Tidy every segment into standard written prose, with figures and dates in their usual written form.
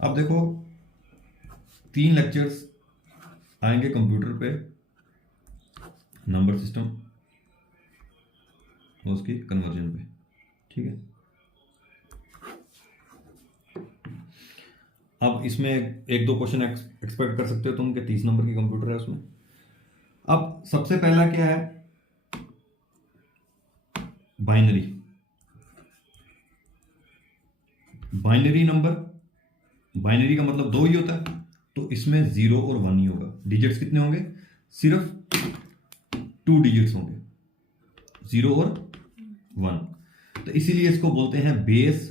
अब देखो 3 लेक्चर्स आएंगे कंप्यूटर पे, नंबर सिस्टम और उसकी कन्वर्जन पे, ठीक है। अब इसमें एक दो क्वेश्चन एक्सपेक्ट कर सकते हो तुम कि 30 नंबर की कंप्यूटर है उसमें। अब सबसे पहला क्या है, बाइनरी। बाइनरी नंबर, बाइनरी का मतलब 2 ही होता है, तो इसमें 0 और 1 ही होगा। डिजिट्स कितने होंगे, सिर्फ 2 डिजिट्स होंगे, 0 और 1। तो इसीलिए इसको बोलते हैं बेस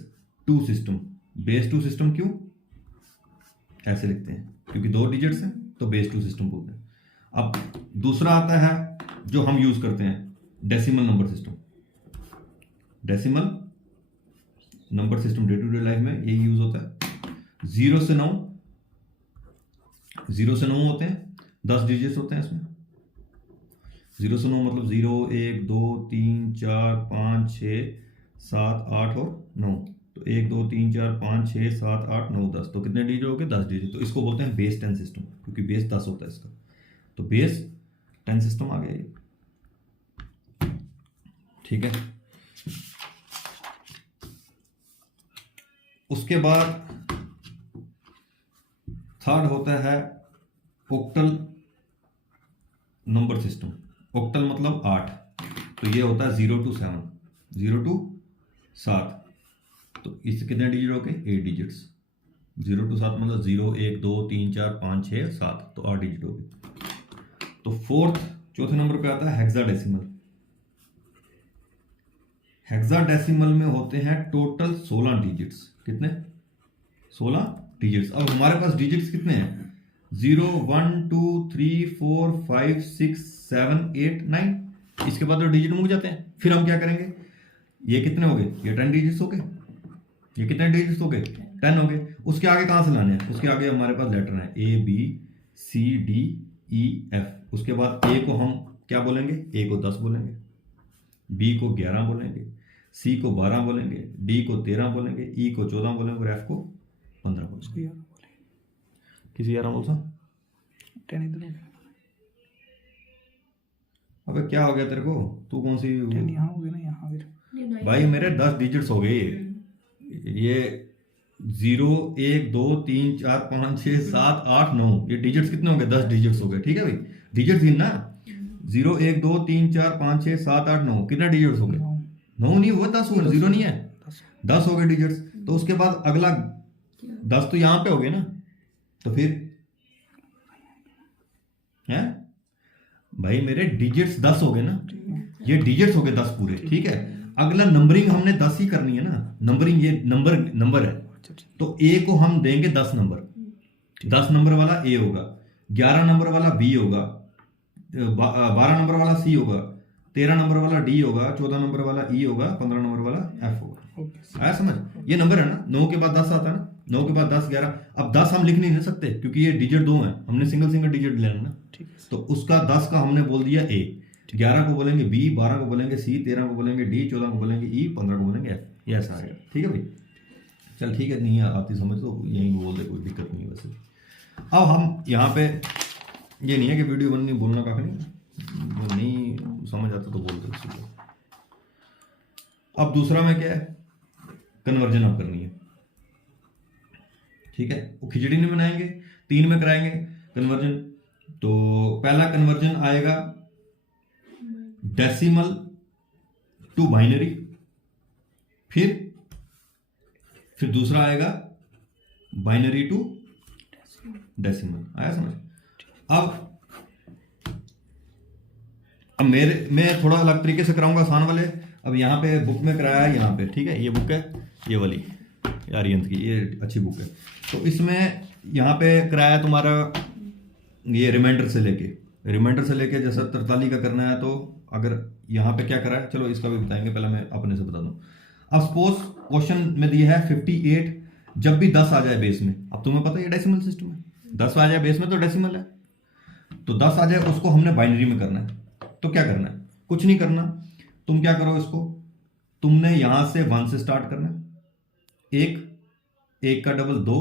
2 सिस्टम। बेस 2 सिस्टम क्यों ऐसे लिखते हैं, क्योंकि 2 डिजिट्स हैं तो बेस 2 सिस्टम बोलते हैं। अब दूसरा आता है जो हम यूज करते हैं, decimal number system. Decimal number system day to day life में यही यूज होता है। 0 से 9, 0 से 9 होते हैं, 10 डिजिट्स होते हैं इसमें। 0 से 9 मतलब 0, 1, 2, 3, 4, 5, 6, 7, 8 और 9। तो 1, 2, 3, 4, 5, 6, 7, 8, 9, 10। तो कितने डिजिट हो गए, 10 डिजिट। तो इसको बोलते हैं बेस 10 सिस्टम, क्योंकि बेस 10 होता है इसका। तो बेस 10 सिस्टम आ गया ये, ठीक है। उसके बाद थर्ड होता है ओक्टल नंबर सिस्टम। ओक्टल मतलब 8, तो ये होता है 0 to 7, 0 to 7। तो इससे कितने डिजिट हो गए, 8 डिजिट्स। 0 to 7 मतलब 0, 1, 2, 3, 4, 5, 6, 7, तो 8 डिजिट हो गए। तो चौथे नंबर पे आता है हेक्साडेसिमल। हेक्साडेसिमल में होते हैं टोटल 16 डिजिट्स। कितने, 16 डिजिट्स। अब हमारे पास डिजिट्स कितने हैं, 0, 1, 2, 3, 4, 5, 6, 7, 8, 9। इसके बाद तो डिजिट मुक जाते हैं। फिर हम क्या करेंगे, ये कितने हो गए, ये 10 डिजिट्स हो गए। ये कितने डिजिट्स हो गए, 10 हो गए। उसके आगे कहां से लाने हैं, उसके आगे हमारे पास लेटर है A, B, C, D, E, F। उसके बाद A को हम क्या बोलेंगे, A को 10 बोलेंगे, B को 11 बोलेंगे, C को 12 बोलेंगे, D को 13 बोलेंगे, E को 14 बोलेंगे और F को 15 बोलेंगे। किसी 11 बोल सा, अबे क्या हो गया तेरे को, तू कौन सी, यहाँ हो गया ना, यहाँ भाई मेरे 10 डिजिट्स हो गए ये 0, 1, 2, 3, 4, 5, 6, 7, 8, 9। ये डिजिट्स कितने हो गए, 10 डिजिट्स हो गए, ठीक है भाई। डिजिट्स गिनना, 0, 1, 2, 3, 4, 5, 6, 7, 8, 9। कितने डिजिट्स हो गए, 9 नहीं हुआ, 10 हुए, 0 नहीं है, 10 हो गए डिजिट्स। तो उसके बाद अगला 10 तो यहां पे हो गए ना, तो फिर है भाई मेरे डिजिट्स 10 हो गए ना, ये डिजिट्स हो गए 10 पूरे, ठीक है। अगला नंबरिंग हमने 10 ही करनी है ना, नंबरिंग ये नंबर है, तो A को हम देंगे 10 नंबर। 10 नंबर वाला A होगा, 11 नंबर वाला B होगा, 12 नंबर वाला C होगा, 13 नंबर वाला D होगा, 14 नंबर वाला E होगा, 15 नंबर वाला F होगा। आया समझ, ये नंबर है ना। 9 के बाद 10 आता है ना, 9 के बाद 10, 11। अब 10 हम लिख नहीं सकते क्योंकि ये डिजिट 2 है, हमने सिंगल डिजिट लेना ना, तो उसका 10 का हमने बोल दिया A, 11 को बोलेंगे B, 12 को बोलेंगे C, 13 को बोलेंगे D, 14 को बोलेंगे E, 15 को बोलेंगे F। ये ऐसा आएगा, ठीक है भाई। चल ठीक है, नहीं आती समझ तो यहीं बोल दे, कोई दिक्कत नहीं है वैसे। अब हम यहाँ पे ये नहीं है कि वीडियो बननी, बोलना काफी नहीं, नहीं समझ आता तो बोल दो। अब दूसरा में क्या है, कन्वर्जन अब करनी है, ठीक है। वो खिचड़ी नहीं बनाएंगे, 3 में कराएंगे कन्वर्जन। तो पहला कन्वर्जन आएगा डेसिमल टू बाइनरी, फिर दूसरा आएगा बाइनरी टू डेसिमल। आया समझ। अब मैं थोड़ा अलग तरीके से कराऊंगा, आसान वाले। अब यहाँ पे बुक में कराया है, यहाँ पे, ठीक है। ये बुक है, ये वाली आर्यंत की, ये अच्छी बुक है। तो इसमें यहाँ पे कराया तुम्हारा ये रिमाइंडर से लेके जैसा 43 का करना है। तो अगर यहाँ पे क्या करा है, चलो इसका भी बताएंगे, पहले मैं अपने से बता दूं। अब सपोज क्वेश्चन में दिया है 58, जब भी 10 आ जाए बेस में। अब तुम्हें पता है ये डेसिमल सिस्टम है, 10 आ जाए बेस में तो डेसिमल है। तो 10 आ जाए उसको हमने बाइनरी में करना है। तो क्या करना है, कुछ नहीं करना। तुम क्या करो, इसको तुमने यहां से 1 से स्टार्ट करना है। 1 का डबल 2,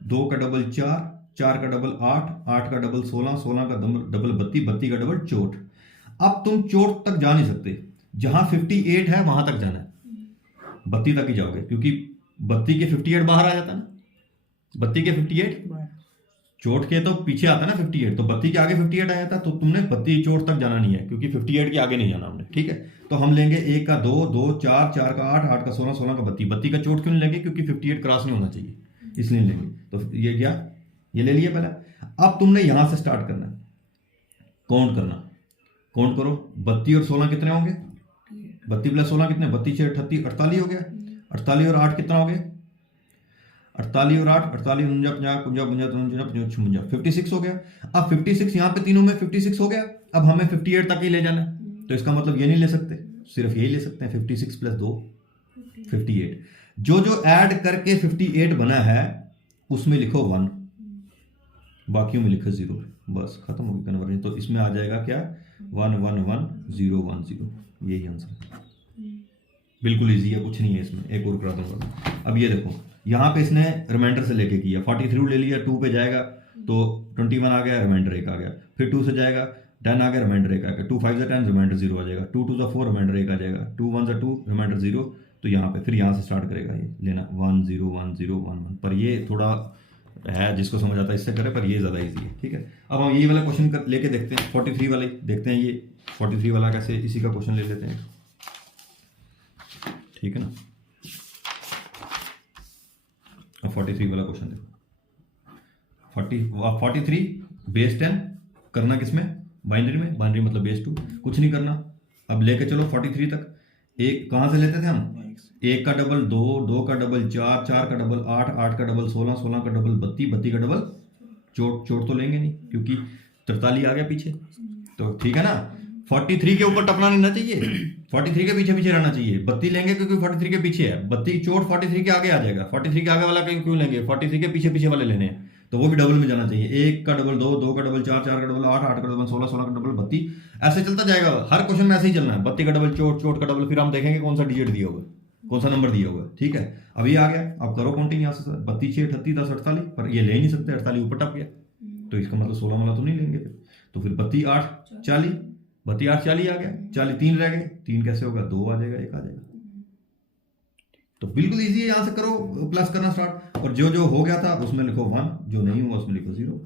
2 का डबल 4, 4 का डबल 8, 8 का डबल 16, 16 का डबल 32, 32 का डबल 64। अब तुम 64 तक जा नहीं सकते, जहां 58 है वहां तक जाना है, 32 तक ही जाओगे, क्योंकि 32 के 58 बाहर आ जाता है ना, 32 के 58 चोट के तो पीछे आता है ना 58, तो 32 के आगे 58 आया था, तो तुमने 32 चोट तक जाना नहीं है, क्योंकि 58 के आगे नहीं जाना हमने, ठीक है। तो हम लेंगे 1 का 2, 2 4, 4 का 8, 8 का 16, 16 का 32, 32 का चोट क्यों नहीं लेंगे, क्योंकि 58 क्रॉस नहीं होना चाहिए, इसलिए लेंगे। तो ये क्या, ये ले लिया पहला। अब तुमने यहां से स्टार्ट करना है, काउंट करना, काउंट करो, 32 और 16 कितने होंगे, 32 प्लस 16 कितने, 32 6 38, 48 हो गया, 48 और 8 कितना हो गया, 48 और 8, 48 49 50 50 55 56 56 हो गया। अब 56 यहाँ पे तीनों में 56 हो गया, अब हमें 58 तक ही ले जाना है, तो इसका मतलब ये नहीं ले सकते, सिर्फ यही ले सकते हैं, 56 प्लस 2 58। जो जो ऐड करके 58 बना है उसमें लिखो 1, बाकियों में लिखो 0, बस खत्म हो गई कन्वर्जन। तो इसमें आ जाएगा क्या, 1 1 1 0 1 0, यही आंसर है। बिल्कुल इजी है, कुछ नहीं है इसमें। एक और करा दूंगा। अब ये देखो, यहाँ पे इसने रिमाइंडर से लेके किया, 43 ले लिया, 2 पे जाएगा तो 21 आ गया, रिमाइंडर 1 आ गया, फिर 2 से जाएगा 10 आ गया, रिमाइंडर 1 आ गया, 2 5 10, रिमाइंडर 0 आ जाएगा, 2 2 4, रिमाइंडर 1 आ जाएगा, 2 1 2, रिमाइंडर 0। तो यहाँ पे फिर यहाँ से स्टार्ट करेगा ये लेना, 1 0 1 0 1 1। पर ये थोड़ा है, जिसको समझ आता है इससे करे, पर ये ज़्यादा ईजी है, ठीक है। अब हम ये वाला क्वेश्चन लेके देखते हैं, 43 वाले देखते हैं, ये 43 वाला कैसे, इसी का क्वेश्चन ले लेते हैं, ठीक है ना। अब 43 वाला क्वेश्चन देखो, 43 बेस 10 करना किसमें, बाइनरी में, बाइनरी मतलब बेस 2, कुछ नहीं करना। अब लेके चलो 43 तक, एक कहाँ से लेते थे हम, 1 का डबल 2, 2 का डबल 4, 4 का डबल 8, 8 का डबल 16, 16 का डबल 32, 32 का डबल चोट तो लेंगे नहीं, क्योंकि 43 आ गया पीछे, तो ठीक है ना। 43 के ऊपर टपना नहीं चाहिए, 43 के पीछे पीछे रहना चाहिए, 32 लेंगे क्योंकि 43 के पीछे है, 32 चोट 43 के आगे आ जाएगा, 43 के आगे वाला कहीं क्यों लेंगे, 43 के पीछे पीछे वाले लेने हैं, तो वो भी डबल में जाना चाहिए। 1 का डबल 2, 2 का डबल 4, 4 का डबल 8, 8 का डबल 16, 16 का डबल 32, ऐसे चलता जाएगा, हर क्वेश्चन में ऐसे ही चलना है, 32 का डबल चोट, चोट का डबल, फिर हम देखेंगे कौन सा डिजिट दिया होगा, कौन सा नंबर दिया होगा, ठीक है। अभी आ गया, अब करो काउंटिंग यहाँ से, 32 6 38 10 48, पर ये ले ही नहीं सकते, 48 ऊपर टप गया, तो इसका मतलब 16 वाला तो नहीं लेंगे फिर, तो फिर 32 8 40, 32 8 40 आ गया, 40 3 रह गए, 3 कैसे होगा, 2 आ जाएगा, 1 आ जाएगा। तो बिल्कुल इजी है, यहां से करो, प्लस करना स्टार्ट, और जो जो हो गया था उसमें लिखो 1, जो नहीं हुआ उसमें लिखो 0,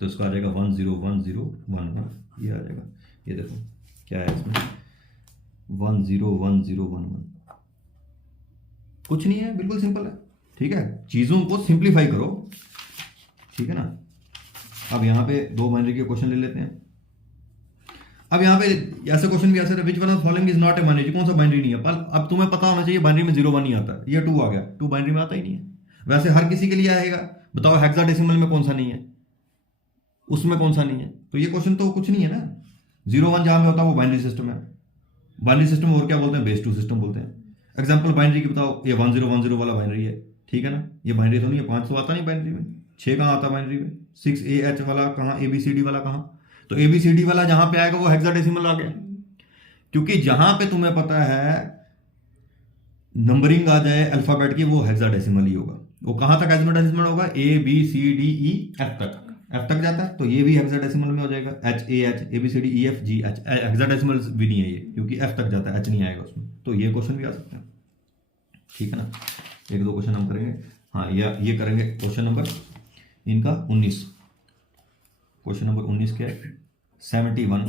तो इसका आ जाएगा 1 0 1 0 1 1, ये आ जाएगा। ये देखो क्या है इसमें, 1 0 1 0 1 1, कुछ नहीं है, बिल्कुल सिंपल है, ठीक है। चीजों को सिंप्लीफाई करो, ठीक है ना। अब यहाँ पे 2 बाइनरी के क्वेश्चन ले लेते हैं। अब यहाँ पे ऐसे क्वेश्चन भी ऐसे, which one of following is not a binary, कौन सा बाइनरी नहीं है, पर अब तुम्हें पता होना चाहिए बाइनरी में 0 1 नहीं आता, ये 2 आ गया, 2 बाइनरी में आता ही नहीं है। वैसे हर किसी के लिए आएगा, बताओ हेक्साडेसिमल में कौन सा नहीं है, उसमें कौन सा नहीं है, तो ये क्वेश्चन तो कुछ नहीं है ना। 0 1 जहां में होता है वो बाइनरी सिस्टम है, बाइनरी सिस्टम और क्या बोलते हैं, बेस 2 सिस्टम बोलते हैं। एग्जाम्पल बाइनरी की बताओ, ये 1 0 1 0 वाला बाइनरी है, ठीक है ना, ये बाइनरी तो नहीं है, 5 तो आता नहीं बाइनरी में, 6 कहाँ आता बाइनरी में, 6 AH वाला कहाँ, ABCD वाला कहाँ, तो ABCD वाला जहां पे आएगा वो हेक्साडेसिमल आ गया, क्योंकि जहां पे तुम्हें पता है नंबरिंग आ जाए अल्फाबेट की, वो हेक्साडेसिमल ही होगा। वो कहां तक हेक्साडेसिमल होगा, ABCDEF तक, F तक जाता है तो ये भी हेक्साडेसिमल में हो जाएगा, HAH ABCDEFGH, हेक्साडेसिमल भी नहीं है ये, क्योंकि F तक जाता है, H नहीं आएगा उसमें, तो ये क्वेश्चन भी आ सकते हैं, ठीक है ना। 1 2 क्वेश्चन हम करेंगे, हाँ ये करेंगे क्वेश्चन नंबर इनका 19, क्वेश्चन नंबर 19 क्या है, 71,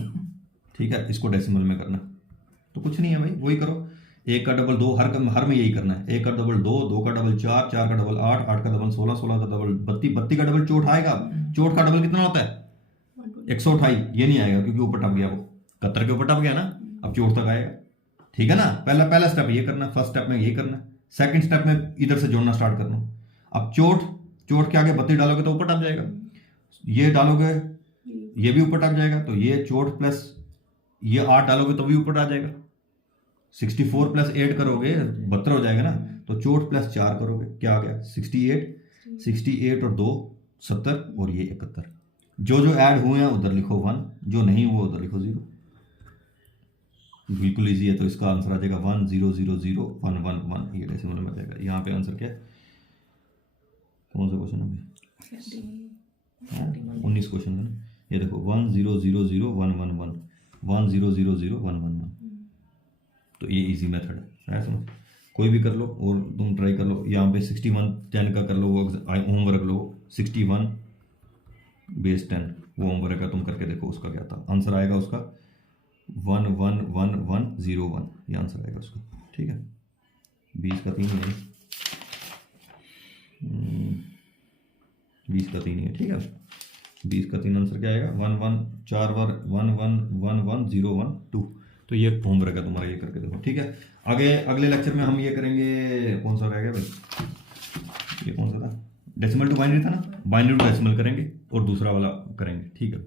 ठीक है, इसको डेसिमल में करना, तो कुछ नहीं है भाई, वही करो, 1 का डबल 2, हर में यही करना है, 1 का डबल 2, 2 का डबल 4, 4 का डबल 8, 8 का डबल 16, 16 का डबल 32, 32 का डबल चोट आएगा, चोट का डबल कितना होता है 128, ये नहीं आएगा क्योंकि ऊपर टप गया, वो 71 के ऊपर टप गया ना, अब चोट तक आएगा, ठीक है ना। पहला स्टेप ये करना, फर्स्ट स्टेप में ये करना, सेकंड स्टेप में इधर से जोड़ना स्टार्ट करना। अब चोट के आगे 32 डालोगे तो ऊपर टप जाएगा, ये डालोगे ये भी ऊपर टप जाएगा, तो ये चोट प्लस ये 8 डालोगे तो भी ऊपर आ जाएगा, 64 प्लस 8 करोगे 72 हो जाएगा ना, तो चोट प्लस 4 करोगे क्या आ गया 68 और 2 70 और ये 71, जो जो ऐड हुए हैं उधर लिखो 1, जो नहीं हुआ उधर लिखो 0, बिल्कुल इजी है। तो इसका आंसर आ जाएगा 1 0 0 0 1 1 1, ये डेसिमल में आ जाएगा। यहाँ पे आंसर क्या है कौन सा क्वेश्चन है? 19 क्वेश्चन है ना। ये देखो 1 0 0 0 1 1 1 1 0 0 0 1 1 1। तो ये इजी मेथड है समझ। कोई भी कर लो और तुम ट्राई कर लो। यहाँ पे 61 10 का कर लो, वो होमवर्क लो। 61 बेस 10 वो होमवर्क है, तुम करके देखो उसका क्या था। आंसर आएगा उसका 1 1 1 1 0 1, ये आंसर आएगा उसका। ठीक है, 20 का 3 ही है, 20 का 3 ही है। ठीक है, 20 का 3 आंसर क्या आएगा? 1 1 4 बार 1 1 1 1 0 1 2। तो ये होमवर्क है तुम्हारा, ये करके देखो। ठीक है, आगे अगले लेक्चर में हम ये करेंगे, कौन सा रह गया भाई, ये कौन सा था? डेसिमल टू बाइनरी था ना, बाइनरी टू डेसिमल करेंगे और दूसरा वाला करेंगे। ठीक है।